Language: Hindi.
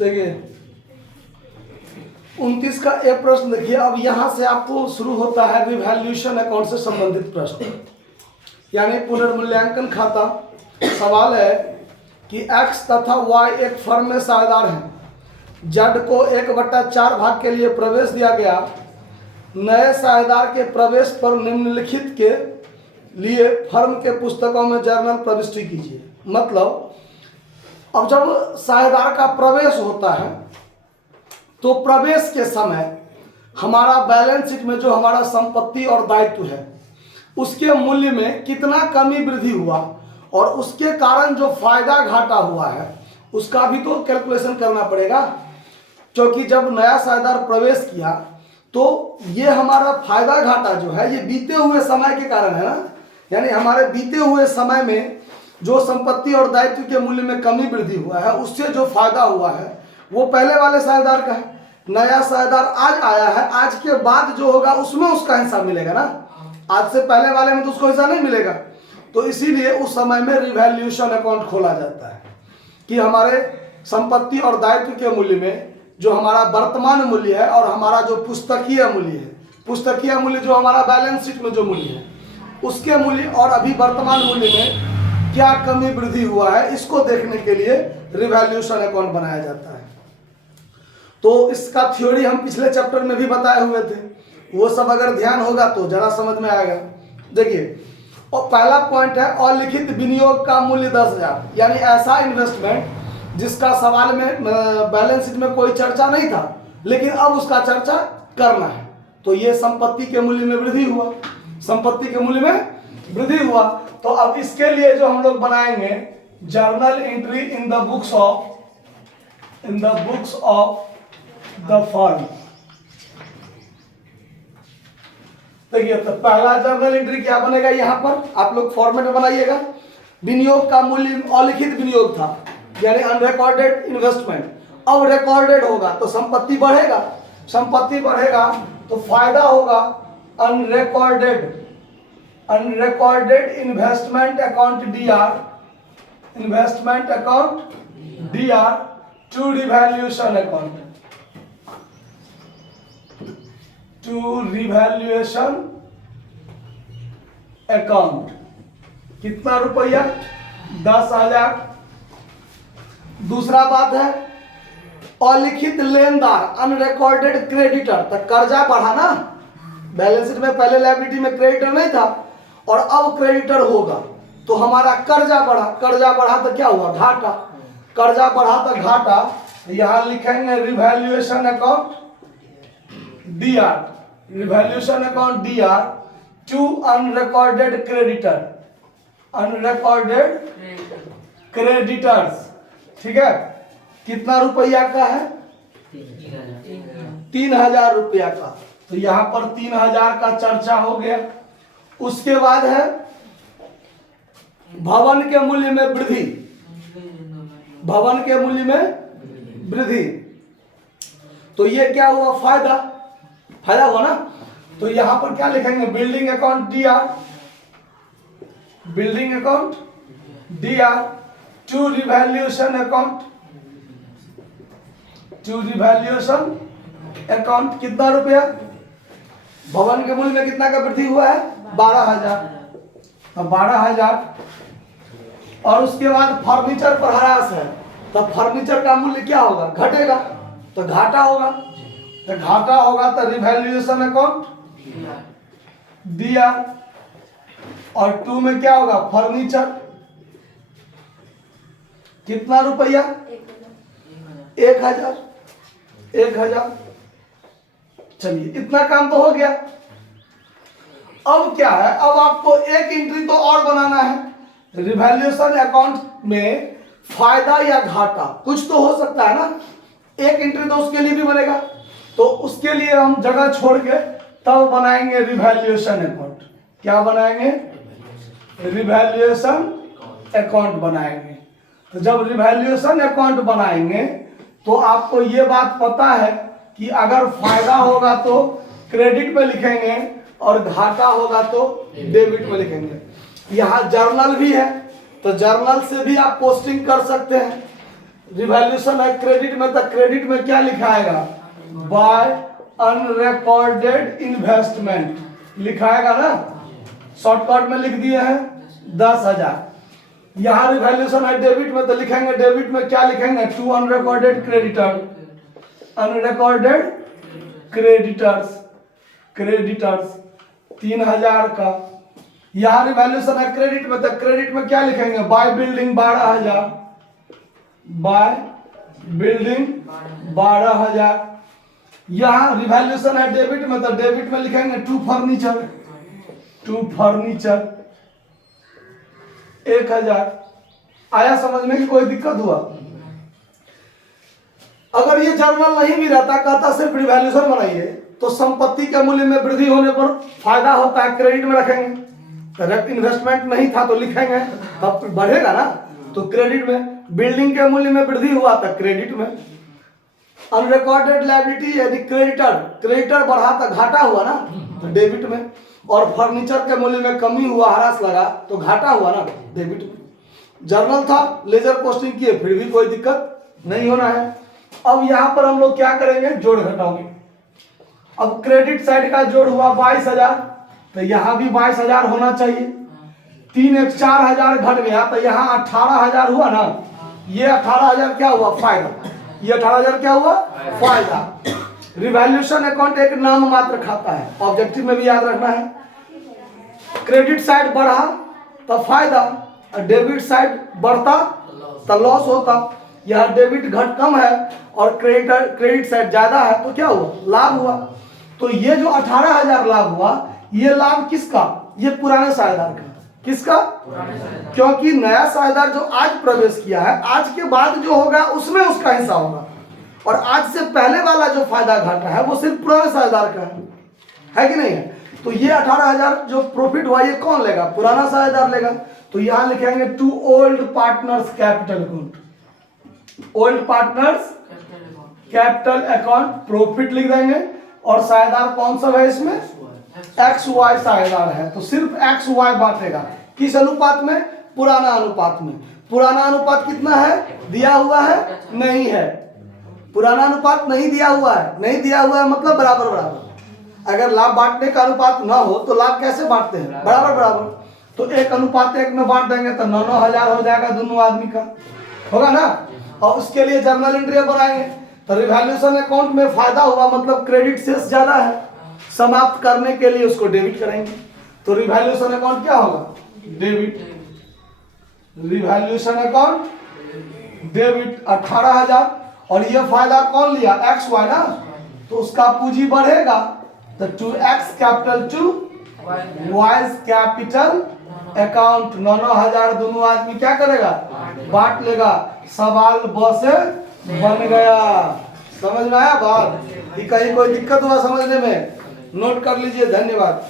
देखिए 29 का एक प्रश्न देखिए। अब यहाँ से आपको शुरू होता है रिवैल्यूएशन अकाउंट से संबंधित प्रश्न, यानी पुनर्मूल्यांकन खाता। सवाल है कि x तथा y एक फर्म में साझेदार हैं। z को 1/4 भाग के लिए प्रवेश दिया गया। नए साझेदार के प्रवेश पर निम्नलिखित के लिए फर्म के पुस्तकों में जर्नल प्रविष्टि कीजिए। मतलब अब जब साझेदार का प्रवेश होता है तो प्रवेश के समय हमारा बैलेंस शीट में जो हमारा संपत्ति और दायित्व है उसके मूल्य में कितना कमी वृद्धि हुआ और उसके कारण जो फायदा घाटा हुआ है उसका भी तो कैलकुलेशन करना पड़ेगा। क्योंकि जब नया साझेदार प्रवेश किया तो ये हमारा फायदा घाटा जो है ये बीते हुए समय के कारण है ना, यानी हमारे बीते हुए समय में जो संपत्ति और दायित्व के मूल्य में कमी वृद्धि हुआ है उससे जो फायदा हुआ है वो पहले वाले साझेदार का है। नया साझेदार आज आया है, आज के बाद जो होगा उसमें उसका हिस्सा मिलेगा ना, आज से पहले वाले में तो उसको हिस्सा नहीं मिलेगा। तो इसीलिए उस समय में रिवैल्यूएशन अकाउंट खोला जाता है कि हमारे संपत्ति और दायित्व के मूल्य में जो हमारा वर्तमान मूल्य है और हमारा जो पुस्तकीय मूल्य है, पुस्तकीय मूल्य जो हमारा बैलेंस शीट में जो मूल्य है उसके मूल्य और अभी वर्तमान मूल्य में क्या कमी वृद्धि हुआ है, इसको देखने के लिए रिवैल्यूएशन अकाउंट बनाया जाता है। तो इसका थ्योरी हम पिछले चैप्टर में भी बताए हुए थे, वो सब अगर ध्यान होगा तो जरा समझ में आएगा। देखिए और पहला पॉइंट है अलिखित विनियोग का मूल्य 10,000, यानी ऐसा इन्वेस्टमेंट जिसका सवाल में बैलेंस शीट में कोई चर्चा नहीं था लेकिन अब उसका चर्चा करना है। तो ये संपत्ति के मूल्य में वृद्धि हुआ, संपत्ति के मूल्य में वृद्धि हुआ। तो अब इसके लिए जो हम लोग बनाएंगे journal entry in the books of the firm. देखिए तो पहला जर्नल एंट्री क्या बनेगा, यहाँ पर आप लोग फॉर्मेट में बनाइएगा। विनियोग का मूल्य अलिखित विनियोग था यानी अनरिकॉर्डेड इन्वेस्टमेंट, अब रिकॉर्डेड होगा तो संपत्ति बढ़ेगा, संपत्ति बढ़ेगा तो फायदा होगा। Unrecorded investment account DR, investment account DR to revaluation account, to revaluation account कितना रुपया 10,000। दूसरा बात है अलिखित लेनदार अनरिकॉर्डेड क्रेडिटर, तो कर्जा बढ़ा ना, बैलेंस शीट में पहले लायबिलिटी में क्रेडिटर नहीं था और अब क्रेडिटर होगा तो हमारा कर्जा बढ़ा, कर्जा बढ़ा तो क्या हुआ घाटा, कर्जा बढ़ा तो घाटा। यहां लिखेंगे revaluation account DR, revaluation account DR to unrecorded creditor, unrecorded creditors. ठीक है, कितना रुपया का है 3,000 रुपया का, तो यहां पर 3,000 का चर्चा हो गया। उसके बाद है भवन के मूल्य में वृद्धि, भवन के मूल्य में वृद्धि, तो ये क्या हुआ फायदा, फायदा हुआ ना। तो यहां पर क्या लिखेंगे building account DR, building account DR to revaluation account, to revaluation account कितना रुपया, भवन के मूल्य में कितना का वृद्धि हुआ है 12,000, तो 12,000। और उसके बाद फर्नीचर पर ह्रास है तो फर्नीचर का मूल्य क्या होगा घटेगा तो घाटा होगा, तो घाटा होगा तो रिवैल्यूएशन अकाउंट डीआर। और 2 में क्या होगा फर्नीचर कितना रुपया 1,000, 1,000। चलिए इतना काम तो हो गया। अब क्या है, अब आपको एक एंट्री तो और बनाना है। रिवैल्यूएशन अकाउंट में फायदा या घाटा कुछ तो हो सकता है ना, एक एंट्री तो उसके लिए भी बनेगा, तो उसके लिए हम जगह छोड़ के तब बनाएंगे रिवैल्यूएशन अकाउंट। क्या बनाएंगे रिवैल्यूएशन अकाउंट बनाएंगे। तो जब रिवैल्यूएशन अकाउंट बनाएंगे तो आपको ये बात पता है कि अगर फायदा होगा तो क्रेडिट पे लिखेंगे और घाटा होगा तो डेबिट में लिखेंगे। यहाँ जर्नल भी है तो जर्नल से भी आप पोस्टिंग कर सकते हैं। रिवैल्यूएशन है क्रेडिट में, तो क्रेडिट में क्या लिखाएगा? बाय अनरिकॉर्डेड इन्वेस्टमेंट लिखाएगा ना, शॉर्टकट में लिख दिए हैं 10,000। यहाँ रिवैल्यूएशन है डेबिट में, तो लिखेंगे डेबिट में क्या लिखेंगे? To unrecorded creditor, unrecorded creditors, creditors 3,000 का। यहाँ रिवैल्यूएशन है क्रेडिट में, तो क्रेडिट में क्या लिखेंगे? By building 12,000, by building 12,000। यहाँ रिवैल्यूएशन है डेबिट में, तो डेबिट में लिखेंगे टू फर्नीचर, टू फर्नीचर 1,000। आया समझ में कि कोई दिक्कत हुआ? अगर ये जर्नल नहीं भी रहता, कहता सिर्फ रिवैल्यूएशन बनाइए, तो संपत्ति के मूल्य में वृद्धि होने पर फायदा होता है, क्रेडिट में रखेंगे। डायरेक्ट इन्वेस्टमेंट नहीं था तो लिखेंगे, तब बढ़ेगा ना, तो क्रेडिट में। बिल्डिंग के मूल्य में वृद्धि हुआ तो क्रेडिट में। अनरिकॉर्डेड लायबिलिटी यानी क्रेडिटर, क्रेडिटर बढ़ा तो घाटा हुआ ना, तो डेबिट में। और फर्नीचर के मूल्य में कमी हुआ, ह्रास लगा, तो घाटा हुआ ना, डेबिट में। जर्नल था, लेजर पोस्टिंग किए, फिर भी कोई दिक्कत नहीं होना है। अब यहाँ पर हम लोग क्या करेंगे? जोड़ घटाओगे। अब क्रेडिट साइड का जोड़ हुआ 22,000, तो यहाँ भी 22,000 होना चाहिए। 3 एक 4,000 घट गया, तो यहाँ 18,000 हुआ ना। ये 18,000 क्या हुआ? फायदा। ये 18,000 क्या हुआ? फायदा। रिवैल्यूएशन अकाउंट एक नाम मात्र खाता है, ऑब्जेक्टिव में भी याद रखना है। क्रेडिट साइड बढ़ा तो फायदा, और डेबिट साइड बढ़ता तो लॉस होता। यह डेबिट घट कम है और क्रेडिट साइड ज्यादा है, तो क्या हुआ? लाभ हुआ। तो ये जो 18,000 लाभ हुआ, ये लाभ किसका? ये पुराने साझेदार का। किसका? क्योंकि नया साझेदार जो आज प्रवेश किया है, आज के बाद जो होगा उसमें उसका हिस्सा होगा, और आज से पहले वाला जो फायदा घाटा है वो सिर्फ पुराने साझेदार का है कि नहीं है? तो ये 18,000 जो प्रॉफिट हुआ, ये कौन लेगा? पुराना साझेदार लेगा। तो यहां लिखेंगे to old partners capital account, old partners capital account profit लिख देंगे। और साझेदार कौन सा है इसमें? XY साझेदार है, तो सिर्फ XY बांटेगा। किस अनुपात में? पुराना अनुपात में। पुराना अनुपात कितना है? दिया हुआ है? नहीं है। पुराना अनुपात नहीं दिया हुआ है, नहीं दिया हुआ है मतलब बराबर बराबर। अगर लाभ बांटने का अनुपात ना हो तो लाभ कैसे बांटते हैं? बराबर बराबर। तो 1:1 में बांट देंगे तो 9,000 हो जाएगा दोनों आदमी का, होगा ना। और उसके लिए जर्नल एंट्री बनाएंगे। तो रिवैल्यूएशन अकाउंट में फायदा हुआ मतलब क्रेडिट सेल्स ज्यादा है, समाप्त करने के लिए उसको डेबिट करेंगे। तो रिवैल्यूएशन अकाउंट क्या होगा? डेबिट। Revaluation account debit 18,000। और ये फायदा कौन लिया? XY ना, तो उसका पूंजी बढ़ेगा तो 2x capital to Y capital account. 9,000 दोनों आदमी क्या करेगा? बांट लेगा। सवाल ब से बन गया। समझ में आया बात? कहीं कोई दिक्कत हुआ समझने में? नोट कर लीजिए। धन्यवाद।